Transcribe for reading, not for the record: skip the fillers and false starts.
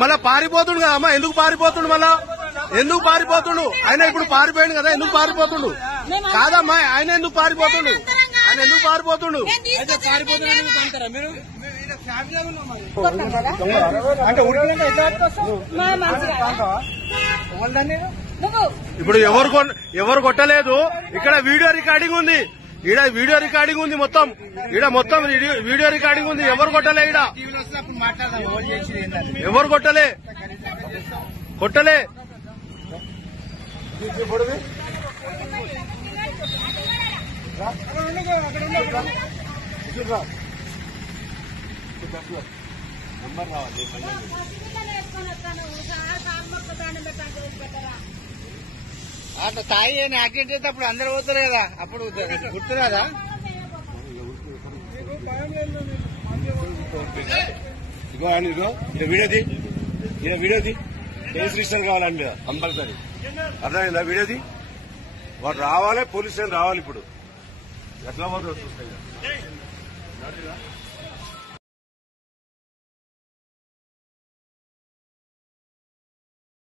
మళ్ళా పారిపోతుండు కదా అమ్మా, ఎందుకు పారిపోతుండు? మళ్ళా ఎందుకు పారిపోతుండు? ఆయన ఇప్పుడు పారిపోయిండు కదా, ఎందుకు పారిపోతుండు? కాదమ్మా, ఆయన ఎందుకు పారిపోతుండు? ఆయన ఎందుకు పారిపోతుండు? మీరు ఇప్పుడు ఎవరు కొట్టలేదు. ఇక్కడ వీడియో రికార్డింగ్ ఉంది, ఈడ వీడియో రికార్డింగ్ ఉంది, మొత్తం వీడియో రికార్డింగ్ ఉంది. ఎవరు కొట్టలే, ఈడ ఎవరు కొట్టలే. అట్లా తాగి యాక్సిడెంట్ అయితే అప్పుడు అందరు పోతారు కదా, అప్పుడు గుర్తు కదా. ఇగో ఆయన ఇగో వీడియోది కేసు రిజిస్టర్ కావాలండి కంపల్సరీ. అర్థమైందా? వీడియోది వాడు రావాలి, పోలీస్ స్టేషన్ రావాలి. ఇప్పుడు ఎట్లా పోతుంది చూస్తాయి.